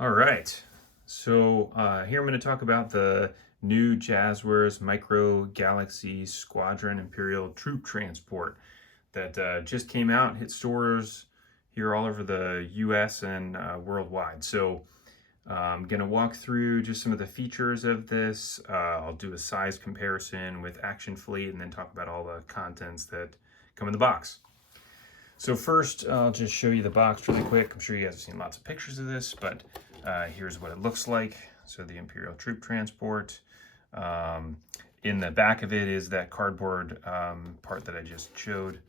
All right, so here I'm going to talk about the new Jazwares Micro Galaxy Squadron Imperial Troop Transport that just came out, hit stores here all over the US and worldwide. So I'm going to walk through just some of the features of this. I'll do a size comparison with Action Fleet and then talk about all the contents that come in the box. So first, I'll just show you the box really quick. I'm sure you guys have seen lots of pictures of this, but here's what it looks like. So the Imperial Troop Transport. In the back of it is that cardboard part that I just showed.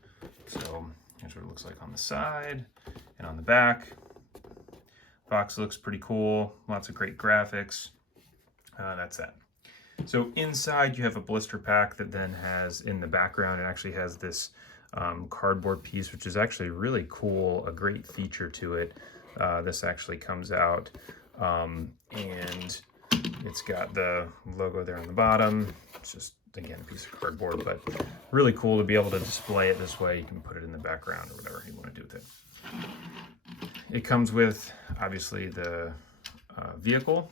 So here's what it looks like on the side and on the back. Box looks pretty cool. Lots of great graphics. That's that. So inside you have a blister pack that then has, in the background, it actually has this cardboard piece, which is actually really cool, a great feature to it. This actually comes out and it's got the logo there on the bottom. It's just, again, a piece of cardboard, but really cool to be able to display it this way. You can put it in the background or whatever you want to do with it. It comes with, obviously, the vehicle.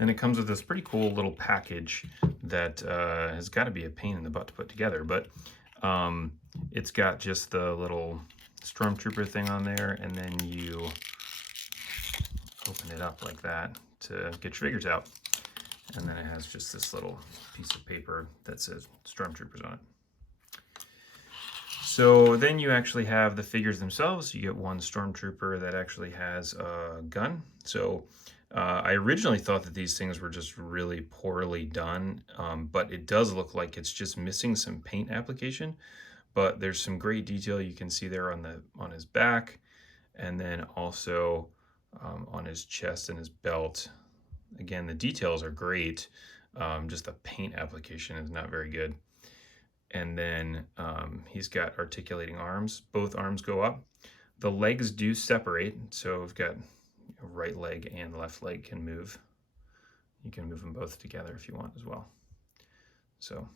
And it comes with this pretty cool little package that has got to be a pain in the butt to put together, but it's got just the little stormtrooper thing on there, and then you open it up like that to get your figures out. And then it has just this little piece of paper that says stormtroopers on it. So then you actually have the figures themselves. You get one stormtrooper that actually has a gun. So I originally thought that these things were just really poorly done, but it does look like it's just missing some paint application. But there's some great detail you can see there on his back, and then also on his chest and his belt. Again, the details are great. Just the paint application is not very good. And then he's got articulating arms. Both arms go up. The legs do separate, so we've got right leg and left leg can move. You can move them both together if you want as well. So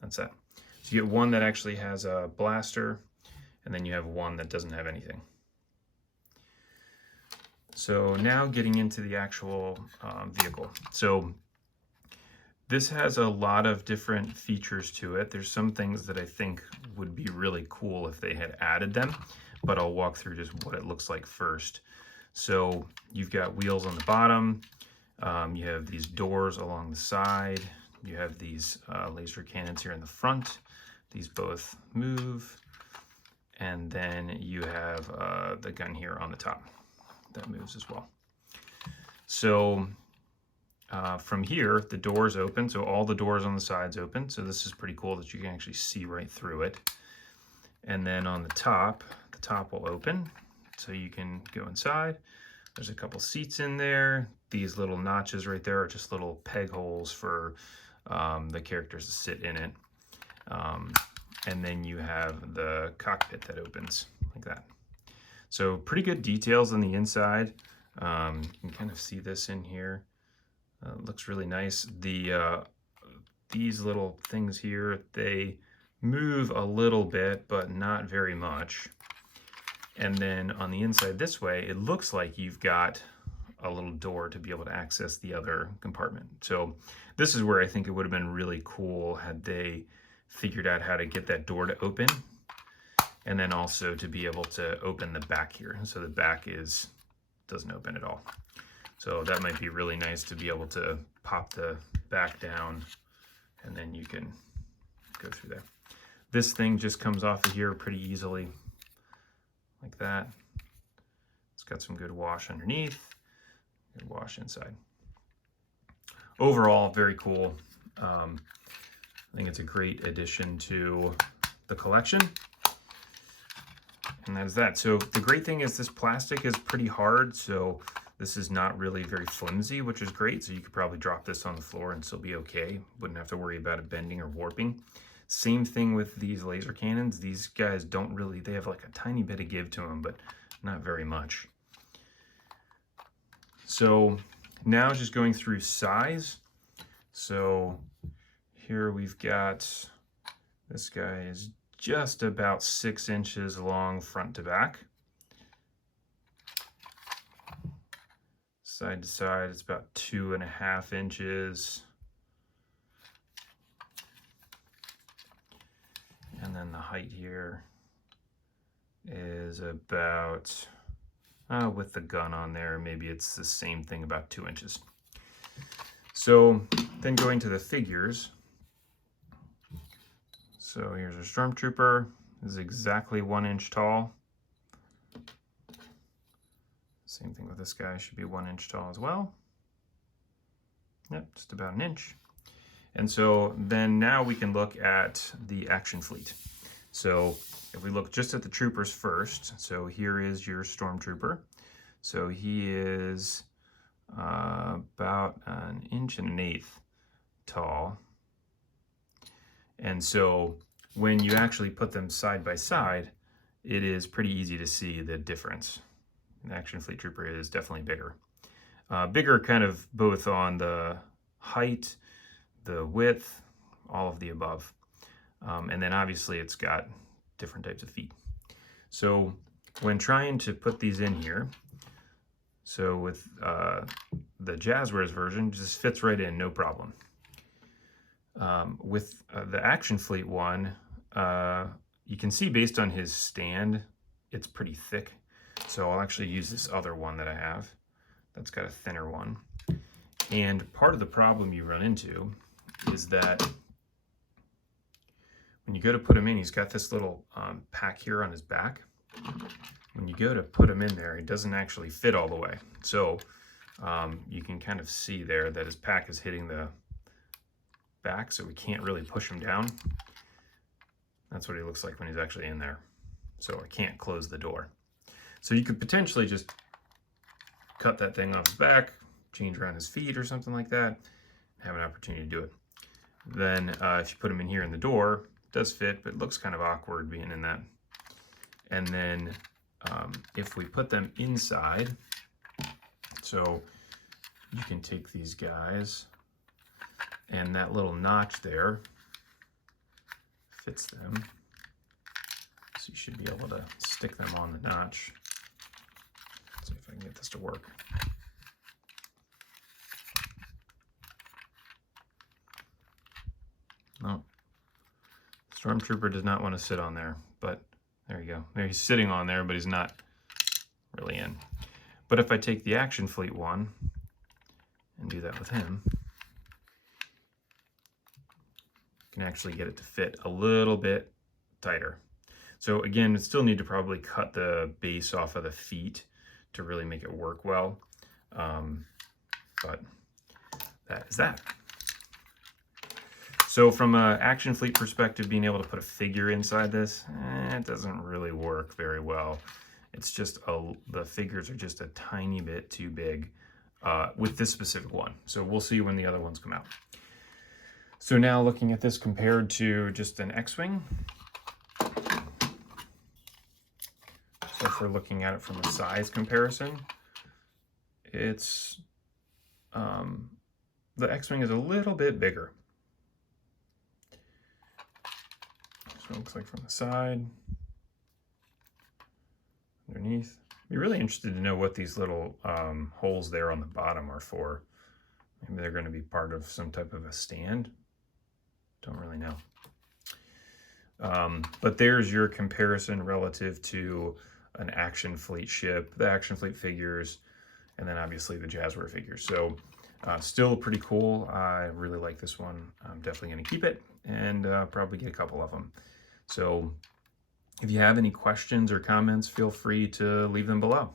that's that. So you get one that actually has a blaster, and then you have one that doesn't have anything. So now getting into the actual vehicle. So this has a lot of different features to it. There's some things that I think would be really cool if they had added them, but I'll walk through just what it looks like first. So you've got wheels on the bottom. You have these doors along the side. You have these laser cannons here in the front. These both move. And then you have the gun here on the top that moves as well. So from here, the doors open. So all the doors on the sides open. So this is pretty cool that you can actually see right through it. And then on the top will open. So you can go inside. There's a couple seats in there. These little notches right there are just little peg holes for the characters to sit in it. And then you have the cockpit that opens like that. So pretty good details on the inside. You can kind of see this in here. Looks really nice. These little things here, they move a little bit, but not very much. And then on the inside this way, it looks like you've got a little door to be able to access the other compartment. So this is where I think it would have been really cool had they figured out how to get that door to open, and then also to be able to open the back here. So the back doesn't open at all. So that might be really nice to be able to pop the back down, and then you can go through there. This thing just comes off of here pretty easily, like that. It's got some good wash underneath, good wash inside. Overall, very cool. I think it's a great addition to the collection. And that is that. So the great thing is this plastic is pretty hard, so this is not really very flimsy, which is great. So you could probably drop this on the floor and still be okay. Wouldn't have to worry about it bending or warping. Same thing with these laser cannons. These guys don't really, they have like a tiny bit of give to them, but not very much. So now just going through size. So here we've got, this guy is just about 6 inches long front to back. Side to side, it's about 2.5 inches. And then the height here is about, with the gun on there, maybe it's the same thing, about 2 inches. So then going to the figures. So here's our Stormtrooper. This is exactly 1 inch tall. Same thing with this guy, should be 1 inch tall as well. Yep, just about an inch. And so then now we can look at the action fleet. So if we look just at the troopers first, so here is your Stormtrooper. So he is about 1 1/8 inches tall. And so when you actually put them side by side, it is pretty easy to see the difference. The Action Fleet Trooper is definitely bigger. Bigger kind of both on the height, the width, all of the above. And then obviously it's got different types of feet. So when trying to put these in here, so with the Jazwares version, just fits right in, no problem. With the Action Fleet one, you can see based on his stand, it's pretty thick. So I'll actually use this other one that I have that's got a thinner one. And part of the problem you run into is that when you go to put him in, he's got this little pack here on his back. When you go to put him in there, he doesn't actually fit all the way. So you can kind of see there that his pack is hitting the back, so we can't really push him down. That's what he looks like when he's actually in there. So I can't close the door. So you could potentially just cut that thing off his back, change around his feet or something like that, and have an opportunity to do it. Then if you put him in here in the door, it does fit, but it looks kind of awkward being in that. And then if we put them inside, so you can take these guys, and that little notch there fits them. So you should be able to stick them on the notch. Let's see if I can get this to work. No. Stormtrooper does not want to sit on there, but there you go. There he's sitting on there, but he's not really in. But if I take the Action Fleet one and do that with him, you can actually get it to fit a little bit tighter. So again, we still need to probably cut the base off of the feet to really make it work well. But that is that. So from an Action Fleet perspective, being able to put a figure inside this, it doesn't really work very well. It's just the figures are just a tiny bit too big with this specific one. So we'll see when the other ones come out. So now looking at this compared to just an X-Wing. So if we're looking at it from a size comparison, it's the X-Wing is a little bit bigger. So it looks like from the side, underneath. I'd be really interested to know what these little holes there on the bottom are for. Maybe they're going to be part of some type of a stand. Don't really know. But there's your comparison relative to an Action Fleet ship, the Action Fleet figures, and then obviously the Jazwares figures. So still pretty cool. I really like this one. I'm definitely going to keep it and probably get a couple of them. So if you have any questions or comments, feel free to leave them below.